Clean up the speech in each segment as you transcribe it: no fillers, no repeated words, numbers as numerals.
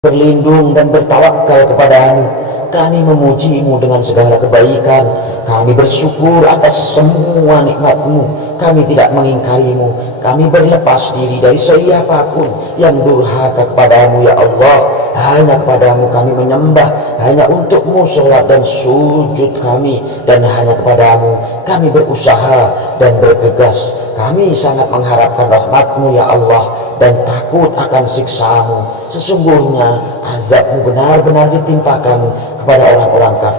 berlindung dan bertawakal kepadamu. Kami memujimu dengan segala kebaikan. Kami bersyukur atas semua nikmat-Mu. Kami tidak mengingkarimu. Kami berlepas diri dari siapapun yang durhaka kepadamu, ya Allah. Hanya kepadamu kami menyembah, hanya untuk-Mu sholat dan sujud kami, dan hanya kepadamu kami berusaha dan bergegas. Kami sangat mengharapkan rahmat-Mu, ya Allah, dan takut akan siksa-Mu. Sesungguhnya azab-Mu benar-benar ditimpakan kepada orang-orang kafir.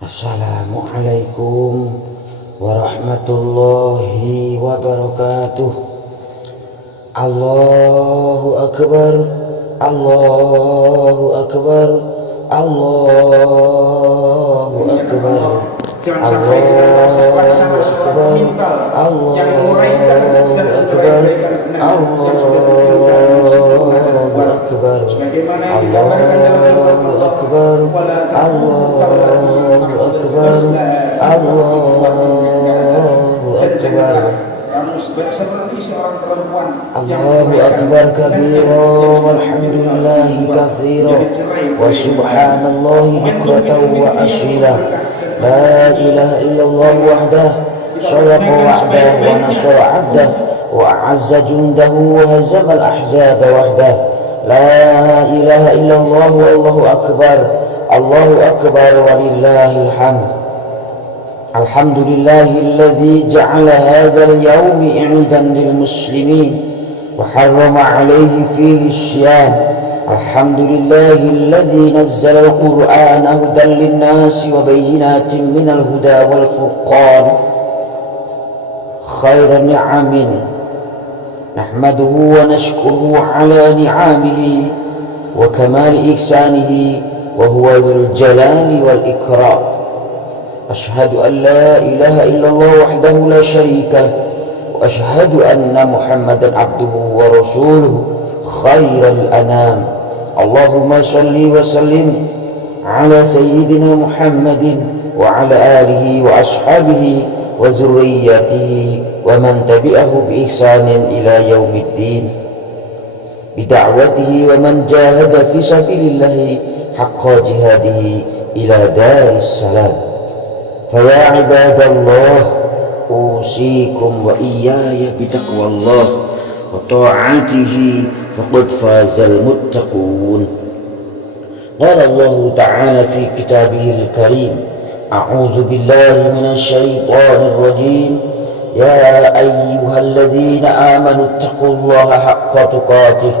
Assalamualaikum warahmatullahi wabarakatuh. Allahu Akbar, Allahu Akbar, Allahu Akbar, Allahu Akbar, Allahu Akbar, Allahu Akbar, Allahu Akbar, Allahu Akbar, Allahu Akbar. Allahu Akbar kabira walhamdulillahi katsira wa subhanallahi bukratan wa asila. La ilaha illallah wahdah sadaqa wa'dah wa nasara 'abdah wa a'azza jundahu wa hazama al-ahzaba wahdah. La ilaha illallah wallahu akbar. Allahu akbar walillahil hamd. Alhamdulillahilladzi ja'ala hadzal yawmi 'idan lil muslimin wa harrama 'alaihi fihi as-siyam. Alhamdulillahilladzi nazzala al-Qur'ana hudan lin-nasi wa bayyinatin minal huda wal furqan. Khairan ni'amin nahmaduhu wa nashkuruhu 'ala ni'amihi wa kamali ihsanihi wa huwa dzul jalali wal ikram. أشهد أن لا إله إلا الله وحده لا شريك له وأشهد أن محمدا عبده ورسوله خير الأنام. اللهم صل وسلم على سيدنا محمد وعلى آله وأصحابه وذريته ومن تبعه بإحسان إلى يوم الدين بدعوته ومن جاهد في سبيل الله حق جهاده إلى دار السلام. فيا عباد الله أوصيكم وإياي بتقوى الله وطاعته فقد فاز المتقون. قال الله تعالى في كتابه الكريم: أعوذ بالله من الشيطان الرجيم. يا أيها الذين آمنوا اتقوا الله حق تقاته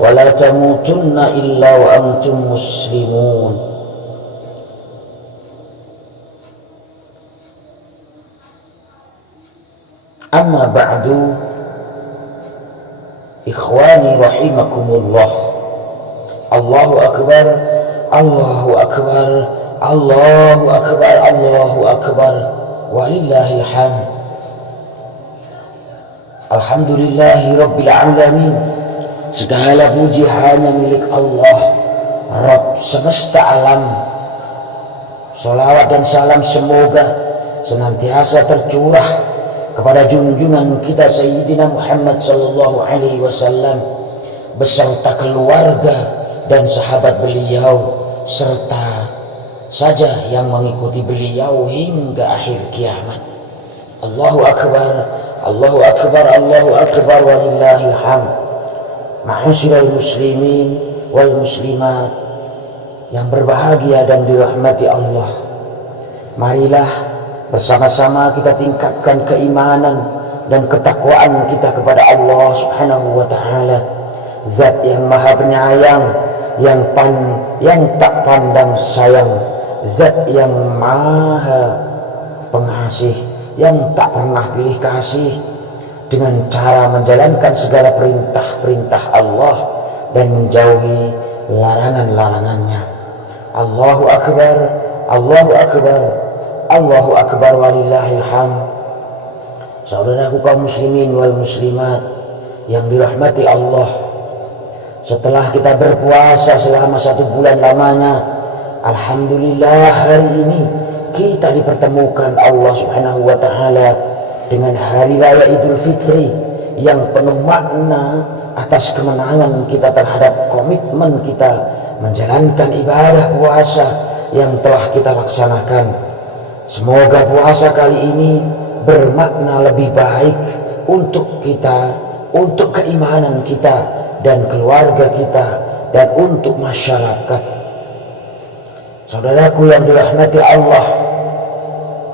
ولا تموتن إلا وأنتم مسلمون. Amma ba'du, ikhwani rahimakumullah. Allahu akbar, Allahu akbar, Allahu akbar, Allahu akbar, walillahil hamd. Alhamdulillahi rabbil alamin. Segala puji hanya milik Allah, Rabb semesta alam. Salawat dan salam semoga senantiasa tercurah kepada junjungan kita Sayyidina Muhammad sallallahu alaihi wasallam beserta keluarga dan sahabat beliau serta saja yang mengikuti beliau hingga akhir kiamat. Allahu akbar, Allahu akbar, Allahu akbar, walillahil hamd. Ma'asyiral muslimin wal muslimat yang berbahagia dan dirahmati Allah, marilah bersama-sama kita tingkatkan keimanan dan ketakwaan kita kepada Allah Subhanahu wa taala, Zat yang Maha Penyayang, yang tak pandang sayang, Zat yang Maha Pengasih, yang tak pernah pilih kasih, dengan cara menjalankan segala perintah-perintah Allah dan menjauhi larangan-larangannya. Allahu akbar, Allahu akbar, Allahu akbar, walillahil hamd. Saudaraku kaum muslimin wal muslimat yang dirahmati Allah, setelah kita berpuasa selama 1 bulan lamanya, alhamdulillah hari ini kita dipertemukan Allah Subhanahu wa taala dengan hari raya Idul Fitri yang penuh makna atas kemenangan kita terhadap komitmen kita menjalankan ibadah puasa yang telah kita laksanakan. Semoga puasa kali ini bermakna lebih baik untuk kita, untuk keimanan kita dan keluarga kita, dan untuk masyarakat. Saudaraku yang dirahmati Allah,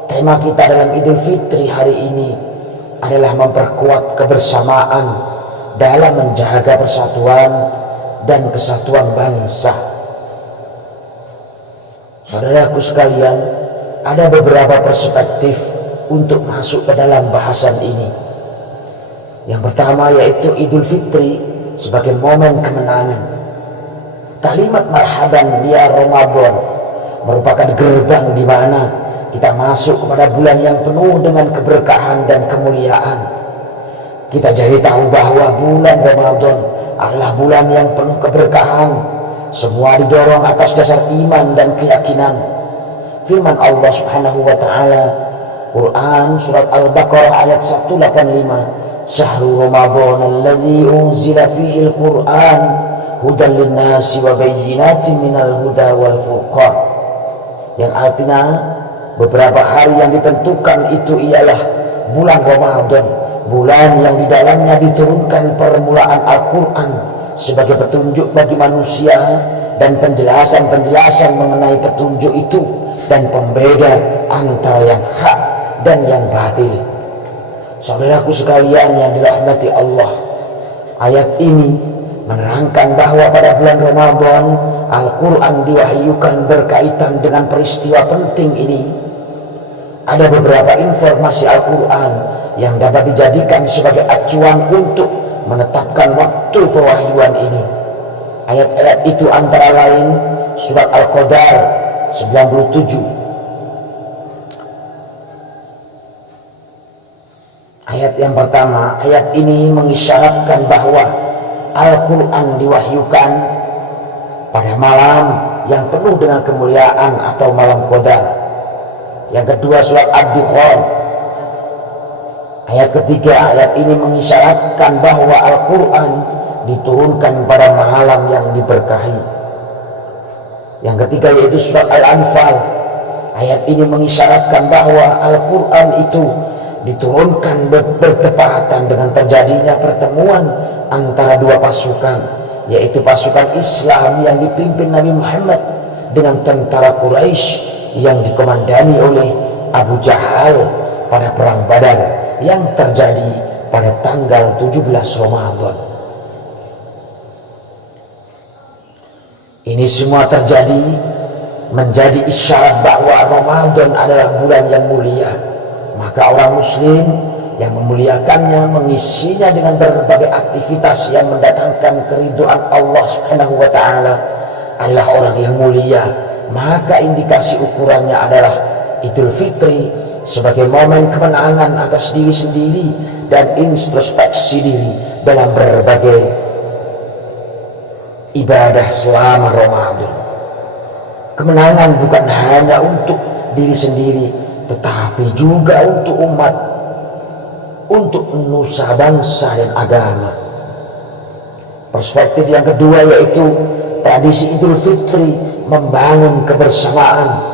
tema kita dalam Idul Fitri hari ini adalah memperkuat kebersamaan dalam menjaga persatuan dan kesatuan bangsa. Saudaraku sekalian, ada beberapa perspektif untuk masuk ke dalam bahasan ini. Yang pertama yaitu Idul Fitri sebagai momen kemenangan. Kalimat marhaban ya Ramadan merupakan gerbang di mana kita masuk kepada bulan yang penuh dengan keberkahan dan kemuliaan. Kita jadi tahu bahwa bulan Ramadan adalah bulan yang penuh keberkahan. Semua didorong atas dasar iman dan keyakinan. Firman Allah Subhanahu wa taala Quran surat Al-Baqarah ayat 185, Syahrul Ramadan alladzi unzila fihi al-Quran hudan lin-nasi wa bayyinatin minal huda wal furqan. Yang artinya beberapa hari yang ditentukan itu ialah bulan Ramadan, bulan yang di dalamnya diturunkan permulaan Al-Quran sebagai petunjuk bagi manusia dan penjelasan-penjelasan mengenai petunjuk itu dan pembeda antara yang hak dan yang batil. Saudaraku sekalian yang dirahmati Allah, ayat ini menerangkan bahwa pada bulan Ramadan Al-Quran diwahyukan berkaitan dengan peristiwa penting ini. Ada beberapa informasi Al-Quran yang dapat dijadikan sebagai acuan untuk menetapkan waktu pewahyuan ini. Ayat-ayat itu antara lain surat Al-Qadar 97. Ayat yang pertama, ayat ini mengisyaratkan bahwa Al-Quran diwahyukan pada malam yang penuh dengan kemuliaan atau malam Qadar. Yang kedua surat Ad-Dukhan. Ayat ketiga, ayat ini mengisyaratkan bahwa Al-Quran diturunkan pada malam yang diberkahi. Yang ketiga yaitu surat Al-Anfal. Ayat ini mengisyaratkan bahwa Al-Quran itu diturunkan bertepatan dengan terjadinya pertemuan antara dua pasukan, yaitu pasukan Islam yang dipimpin Nabi Muhammad dengan tentara Quraisy yang dikomandani oleh Abu Jahal pada perang Badar yang terjadi pada tanggal 17 Ramadan. Ini semua terjadi menjadi isyarat bahwa Ramadan adalah bulan yang mulia. Maka orang muslim yang memuliakannya mengisinya dengan berbagai aktivitas yang mendatangkan keridhaan Allah Subhanahu wa taala adalah orang yang mulia. Maka indikasi ukurannya adalah Idul Fitri sebagai momen kemenangan atas diri sendiri dan introspeksi diri dalam berbagai ibadah selama Ramadan. Kemenangan bukan hanya untuk diri sendiri, tetapi juga untuk umat, untuk nusa bangsa dan agama. Perspektif yang kedua yaitu tradisi Idul Fitri membangun kebersamaan.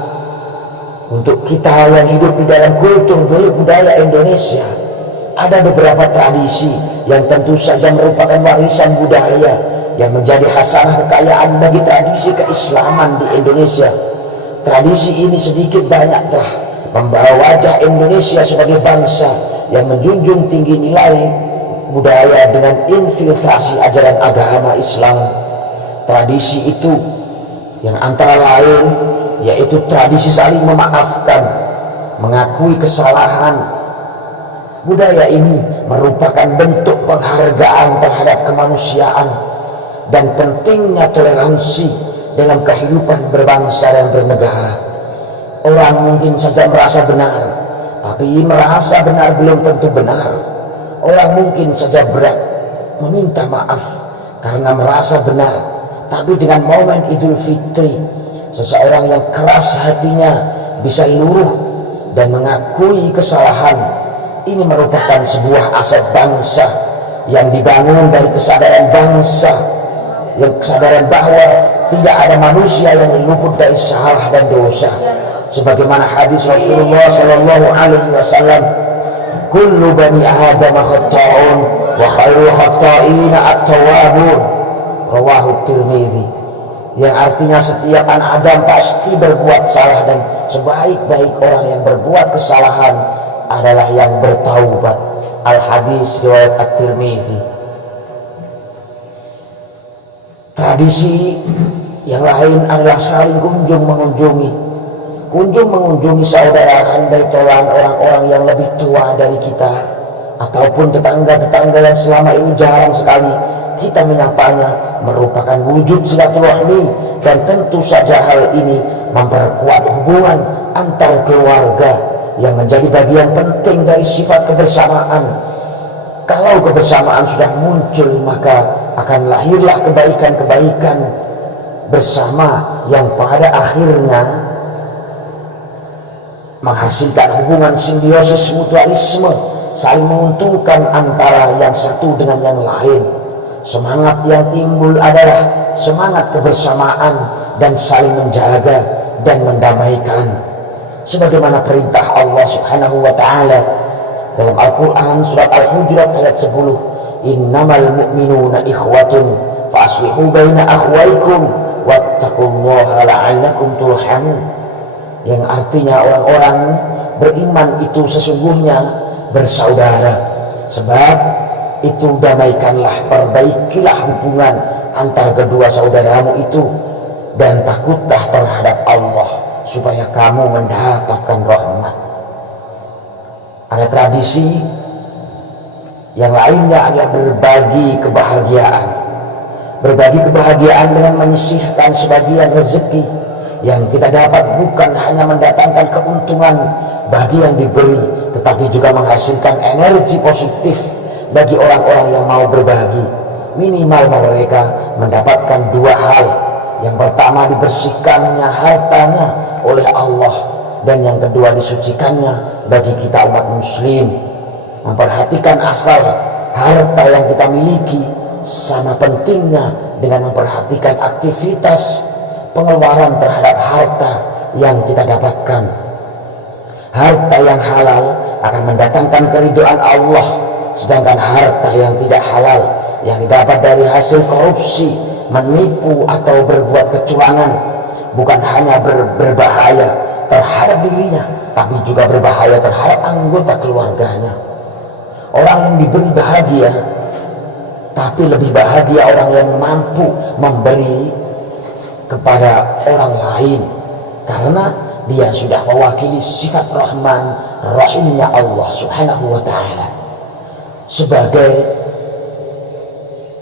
Untuk kita yang hidup di dalam kultur budaya Indonesia, ada beberapa tradisi yang tentu saja merupakan warisan budaya yang menjadi hasanah kekayaan bagi tradisi keislaman di Indonesia. Tradisi ini sedikit banyak telah membawa wajah Indonesia sebagai bangsa yang menjunjung tinggi nilai budaya dengan infiltrasi ajaran agama Islam. Tradisi itu yang antara lain yaitu tradisi saling memaafkan, mengakui kesalahan. Budaya ini merupakan bentuk penghargaan terhadap kemanusiaan dan pentingnya toleransi dalam kehidupan berbangsa dan bernegara. Orang mungkin saja merasa benar, tapi merasa benar belum tentu benar. Orang mungkin saja berat meminta maaf karena merasa benar, tapi dengan momen Idul Fitri, seseorang yang keras hatinya bisa luruh dan mengakui kesalahan. Ini merupakan sebuah aset bangsa yang dibangun dari kesadaran bangsa, yang kesadaran bahwa tidak ada manusia yang luput dari salah dan dosa. Sebagaimana hadis Rasulullah sallallahu alaihi wasallam, kullu bani Adam khata'un wa khairul khata'ina at-tawwabun, rawahu Tirmidzi. Yang artinya setiap anak Adam pasti berbuat salah dan sebaik-baik orang yang berbuat kesalahan adalah yang bertaubat. Al-hadis riwayat At-Tirmidzi. Tradisi yang lain adalah saling kunjung mengunjungi saudara andai tolan orang-orang yang lebih tua dari kita, ataupun tetangga-tetangga yang selama ini jarang sekali kita menyapanya, merupakan wujud silaturahmi. Dan tentu saja hal ini memperkuat hubungan antar keluarga yang menjadi bagian penting dari sifat kebersamaan. Kalau kebersamaan sudah muncul, maka akan lahirlah kebaikan-kebaikan bersama yang pada akhirnya menghasilkan hubungan simbiosis mutualisme, saling menguntungkan antara yang satu dengan yang lain. Semangat yang timbul adalah semangat kebersamaan dan saling menjaga dan mendamaikan, sebagaimana perintah Allah Subhanahu wa taala dalam Al-Qur'an surat Al-Hujurat ayat 10, innamal mu'minuna ikhwatun fa aslihu baina akhwaykum wattaqullaha la'allakum turhamun. Yang artinya orang-orang beriman itu sesungguhnya bersaudara, sebab itu damaikanlah, perbaikilah hubungan antar kedua saudaramu itu, dan takutlah terhadap Allah supaya kamu mendapatkan rahmat. Ada tradisi yang lainnya adalah berbagi kebahagiaan dengan menyisihkan sebagian rezeki yang kita dapat, bukan hanya mendatangkan keuntungan bagi yang diberi, tetapi juga menghasilkan energi positif bagi orang-orang yang mau berbagi. Minimal mereka mendapatkan dua hal. Yang pertama, dibersihkannya hartanya oleh Allah, dan yang kedua, disucikannya bagi kita umat muslim. Memperhatikan asal harta yang kita miliki sama pentingnya dengan memperhatikan aktivitas pengeluaran terhadap harta yang kita dapatkan. Harta yang halal akan mendatangkan keridhaan Allah, sedangkan harta yang tidak halal yang didapat dari hasil korupsi, menipu atau berbuat kecurangan bukan hanya berbahaya terhadap dirinya, tapi juga berbahaya terhadap anggota keluarganya. Orang yang diberi bahagia, tapi lebih bahagia orang yang mampu memberi kepada orang lain, karena dia sudah mewakili sifat Rahman Rahimnya Allah Subhanahu wa ta'ala. Sebagai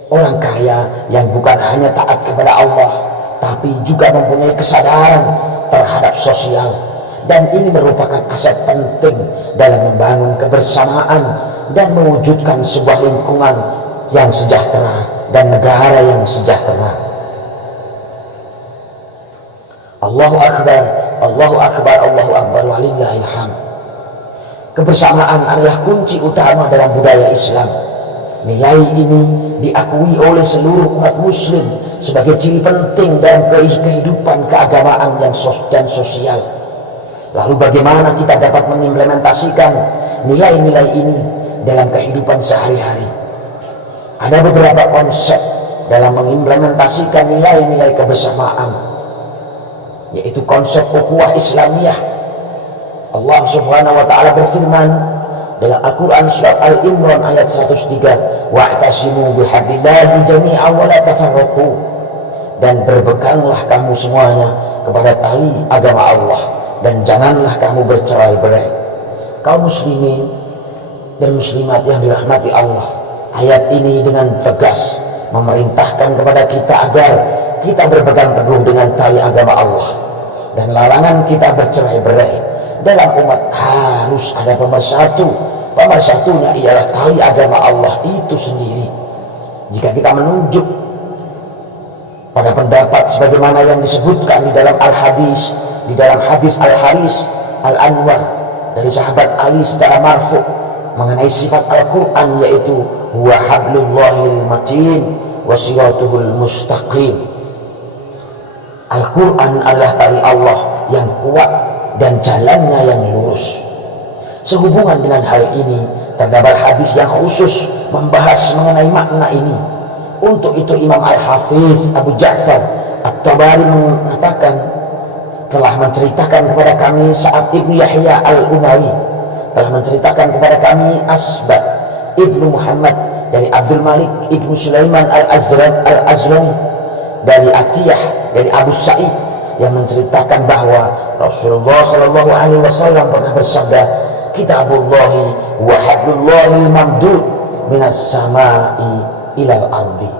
orang kaya yang bukan hanya taat kepada Allah, tapi juga mempunyai kesadaran terhadap sosial, dan ini merupakan aset penting dalam membangun kebersamaan dan mewujudkan sebuah lingkungan yang sejahtera dan negara yang sejahtera. Allahu Akbar, Allahu Akbar, Allahu Akbar, walillahil hamd. Kebersamaan adalah kunci utama dalam budaya Islam. Nilai ini diakui oleh seluruh umat muslim sebagai ciri penting dalam kehidupan keagamaan dan sosial. Lalu bagaimana kita dapat mengimplementasikan nilai-nilai ini dalam kehidupan sehari-hari? Ada beberapa konsep dalam mengimplementasikan nilai-nilai kebersamaan, yaitu konsep ukhuwah Islamiyah. Allah Subhanahu wa ta'ala berfirman dalam Al-Quran surat Al-Imran ayat 103, wa'tasimu bihablillahi jami'an wa la tafarraqu, dan berbeganglah kamu semuanya kepada tali agama Allah, dan janganlah kamu bercerai-berai. Kaum muslimin dan muslimat yang dirahmati Allah, ayat ini dengan tegas memerintahkan kepada kita agar kita berpegang teguh dengan tali agama Allah, dan larangan kita bercerai-berai dalam umat harus ada pemersatu. Pemersatunya ialah tali agama Allah itu sendiri. Jika kita menunjuk pada pendapat sebagaimana yang disebutkan di dalam al-hadis, di dalam hadis Al-Haris Al-Anwar dari sahabat Ali secara marfu mengenai sifat Al-Quran, yaitu huwa hablullahil matin wa siratuhul mustaqim. Al-Quran adalah tali Allah yang kuat dan jalannya yang lurus. Sehubungan dengan hal ini, terdapat hadis yang khusus membahas mengenai makna ini. Untuk itu Imam Al-Hafiz Abu Ja'far At-Tabari mengatakan, telah menceritakan kepada kami saat Ibnu Yahya Al-Umawi, telah menceritakan kepada kami Asbad Ibnu Muhammad dari Abdul Malik Ibnu Sulaiman Al-Azrami, dari Atiyah dari Abu Sa'id, yang menceritakan bahwa Rasulullah Shallallahu Alaihi Wasallam pernah bersabda, Kitabullahi wa hablullahil mamdud minas samai ilal ardi.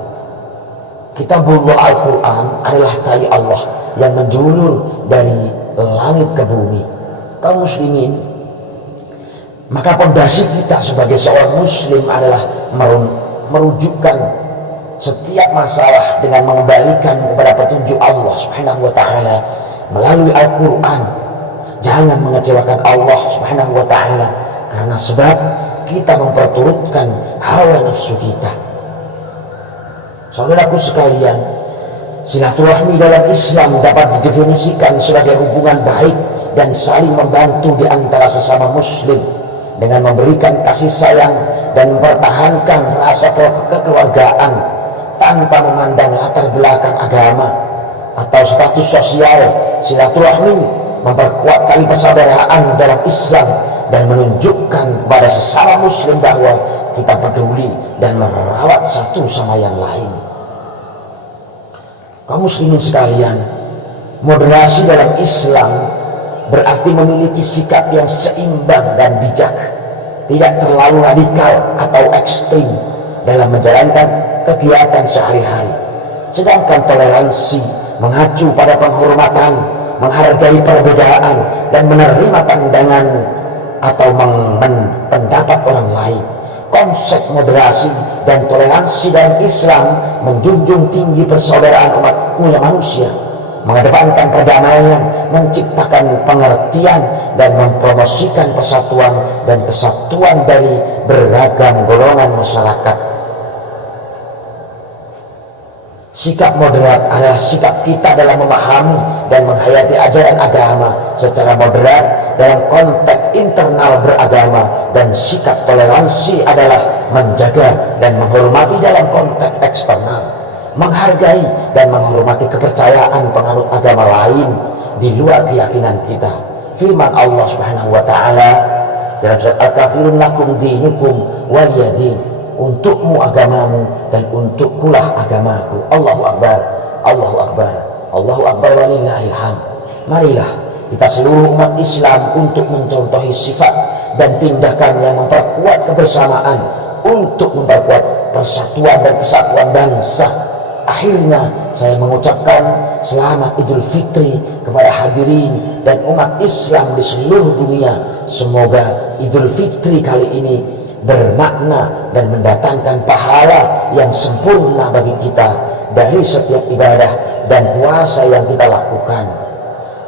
Kitabullah Al-Quran adalah tali Allah yang menjulur dari langit ke bumi. Kaum muslimin, maka pondasi kita sebagai seorang muslim adalah merujukkan setiap masalah dengan mengembalikan kepada petunjuk Allah Subhanahu wa taala melalui Al-Quran. Jangan mengecewakan Allah Subhanahu wa taala karena sebab kita memperturutkan hawa nafsu kita. Saudaraku sekalian, silaturahmi dalam Islam dapat didefinisikan sebagai hubungan baik dan saling membantu di antara sesama muslim dengan memberikan kasih sayang dan mempertahankan rasa kekeluargaan tanpa memandang latar belakang agama atau status sosial. Silaturahmi memperkuat tali persaudaraan dalam Islam dan menunjukkan kepada sesama muslim bahwa kita peduli dan merawat satu sama yang lain. Kaum muslimin sekalian, moderasi dalam Islam berarti memiliki sikap yang seimbang dan bijak, tidak terlalu radikal atau ekstrim dalam menjalankan kegiatan sehari-hari. Sedangkan toleransi mengacu pada penghormatan, menghargai perbedaan, dan menerima pandangan atau pendapat orang lain. Konsep moderasi dan toleransi dalam Islam menjunjung tinggi persaudaraan umat manusia, mengedepankan perdamaian, menciptakan pengertian, dan mempromosikan persatuan dan kesatuan dari beragam golongan masyarakat. Sikap moderat adalah sikap kita dalam memahami dan menghayati ajaran agama secara moderat dalam konteks internal beragama, dan sikap toleransi adalah menjaga dan menghormati dalam konteks eksternal, menghargai dan menghormati kepercayaan penganut agama lain di luar keyakinan kita. Firman Allah Subhanahu wa taala dalam surat Al-Kafirun, lakum dinukum waliyadin, untukmu agamamu dan untukkulah agamaku. Allahu Akbar, Allahu Akbar, Allahu Akbar walillahil hamd. Marilah kita seluruh umat Islam untuk mencontohi sifat dan tindakan yang memperkuat kebersamaan, untuk memperkuat persatuan dan kesatuan bangsa. Akhirnya saya mengucapkan selamat Idul Fitri kepada hadirin dan umat Islam di seluruh dunia. Semoga Idul Fitri kali ini bermakna dan mendatangkan pahala yang sempurna bagi kita dari setiap ibadah dan puasa yang kita lakukan.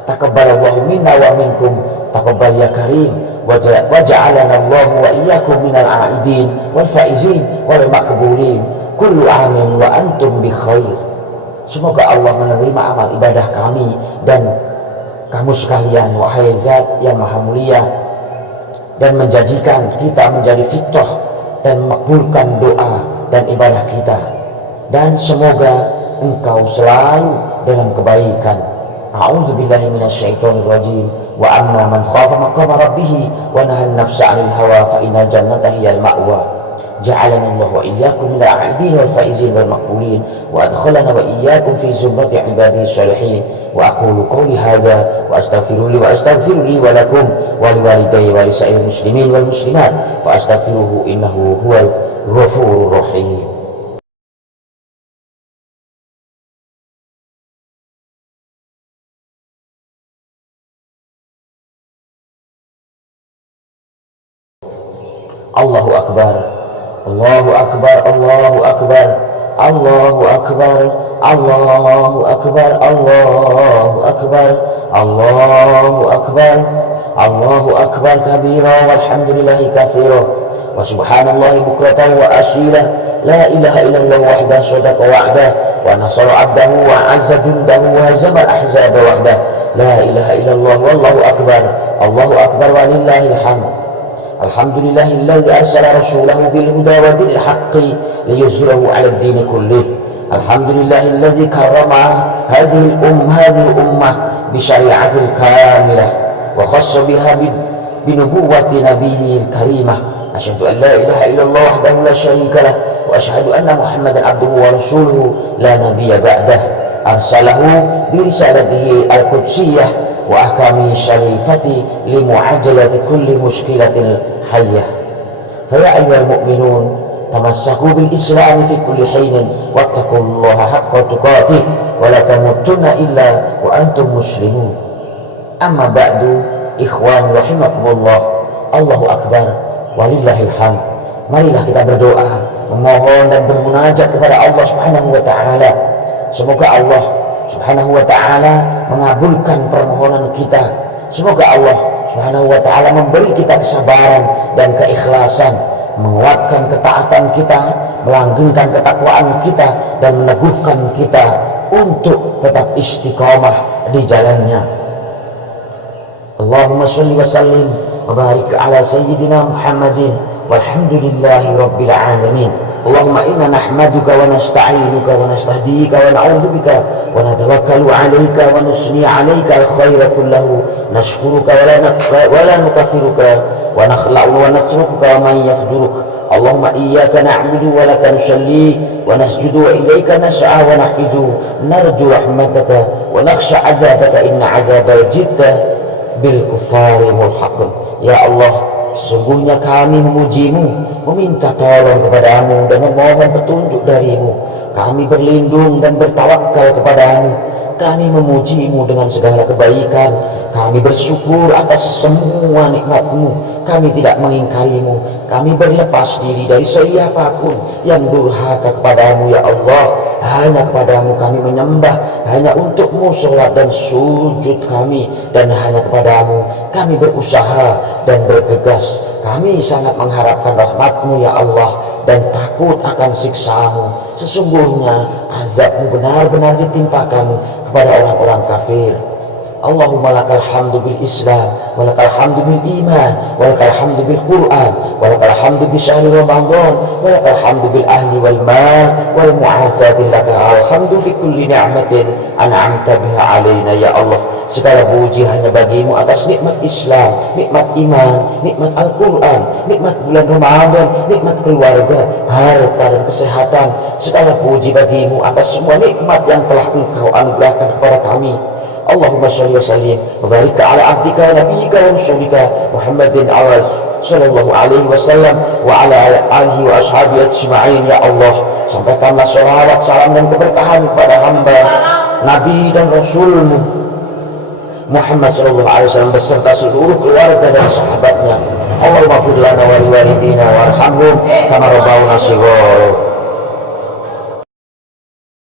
Taqabbalallahu minna wa minkum, taqabbal ya karim, wa ja'alana Allahu wa iyyakum minal a'idin wal faizin wal maqbulin. Kullu amin wa antum bi khair. Semoga Allah menerima amal ibadah kami dan kamu sekalian, wahai Zat yang Maha Mulia, dan menjadikan kita menjadi fitrah dan makbulkan doa dan ibadah kita, dan semoga engkau selalu dalam kebaikan. A'udzubillahi minasyaitonir rajim. Wa amma man khafa maqama rabbih wa nahan nafsa 'anil hawa fa innal jannata hiyal ma'wa. Ja'alana Allah wa iyyakum minal 'aidin wal faizin wal maqbulin wa adkhalana wa iyyakum fi zumrati 'ibadihi shalihin. Wa aqulu qawli hadza wa astaghfiru li wa lakum wa liwalidayya wa lisa'iril muslimin wal muslimat fa astaghfiruhu innahu huwal ghafurur rahim. Allahu Akbar, Allahu Akbar, Allahu Akbar, Allahu Akbar, Allahu Akbar, Allahu Akbar, Allahu Akbar, Allahu Akbar kabira walhamdulillahi katsira wa subhanallahi bukratan wa asila. La ilaha illallah wahdahu sadaqa wa'dah wa nasara 'abdahu wa 'azza jundahu wa hazama al-ahzaba wahdah. La ilaha illallah wallahu akbar, Allahu akbar walillahil hamd. Alhamdulillahilladzi arsala rasulahu bil huda wa dinil haqqi liyuzhirahu 'ala ad-din kullih. Alhamdulillahilladzi karrama hadhihi al-ummah bi syari'atil kamilah wa khassa biha bi nubuwwati nabiyil karimah. Asyhadu an la ilaha illallah wahdahu la syarika lah wa asyhadu anna Muhammadan abduhu wa rasuluhu la nabiyya ba'dah. Arsalahu bi risalatihi al-qudsiyah wa ahkami syarifati li mu'ajalati kulli mushkilatin hayyah. Fa ya ayyuhal mu'minun tamassaku bil islam fi kulli hinin wattaqullaha haqqa tuqatih wa la tamutunna illa wa antum muslimun. Amma ba'du, ikhwan rahimakumullah, Allahu akbar walillahil hamd. Marilah kita berdoa, memohon dan bermunajat kepada Allah Subhanahu wa taala. Semoga Allah Subhanahu wa taala mengabulkan permohonan kita. Semoga Allah Subhanahu wa taala memberi kita kesabaran dan keikhlasan, menguatkan ketaatan kita, melanggengkan ketakwaan kita, dan meneguhkan kita untuk tetap istiqamah di jalannya. Allahumma sholli wa sallim wa barik ala sayyidina Muhammadin walhamdulillahi rabbil alamin. Allahumma inna nahmaduka wa nasta'inuka wa nastahdika wa na'udzu bika wa natawakkalu 'alaika wa nusni 'alaika al-khaira kullahu nashkuruka wa la nukaffiruka wa nakhla'u wa natrukuka wa man yafjuruka. Allahumma iyyaka na'budu wa laka nusalli wa nasjudu wa ilayka nas'a wa nahfidu narju rahmataka wa nakhsha 'adzabaka inna 'adzabal jidda bil kuffari mulhaqun. Ya Allah, sesungguhnya kami memujimu, meminta tolong kepadamu dan memohon petunjuk darimu. Kami berlindung dan bertawakal kepadamu. Kami memujimu dengan segala kebaikan. Kami bersyukur atas semua nikmatmu. Kami tidak mengingkarimu. Kami berlepas diri dari siapapun yang durhaka kepadamu, ya Allah. Hanya kepadamu kami menyembah, hanya untukmu sholat dan sujud kami, dan hanya kepadamu kami berusaha dan bergegas. Kami sangat mengharapkan rahmatmu, ya Allah, dan takut akan siksamu. Sesungguhnya azabmu benar-benar ditimpakan kepada orang-orang kafir. Allahumma lakal hamdu bil Islam, wa lakal hamdu bil iman, wa lakal hamdu bil Quran, wa lakal hamdu bi syahri Ramadan, wa lakal hamdu bil ahli wal mal wal mu'afati. Laka alhamdu fi kulli ni'matin an'amta biha alaina, ya Allah. Segala puji hanya bagimu atas nikmat Islam, nikmat iman, nikmat Al-Quran, nikmat bulan Ramadan, nikmat keluarga, harta dan kesehatan. Segala puji bagimu atas semua nikmat yang telah engkau anugerahkan kepada kami. Allahumma sholli wa sallim wa barik ala abdika wa nabiyyika wa rasulika Muhammadin sallallahu alaihi wasallam wa ala alihi wa ashabihi ajma'in. Ya Allah, sampaikanlah sholawat, salam dan keberkahan kepada hamba Nabi dan Rasulmu Muhammad sallallahu alaihi wasallam beserta seluruh keluarga dan sahabatnya. Allahumma fir lana wa li walidina warhamhum kama rabbawna shighara.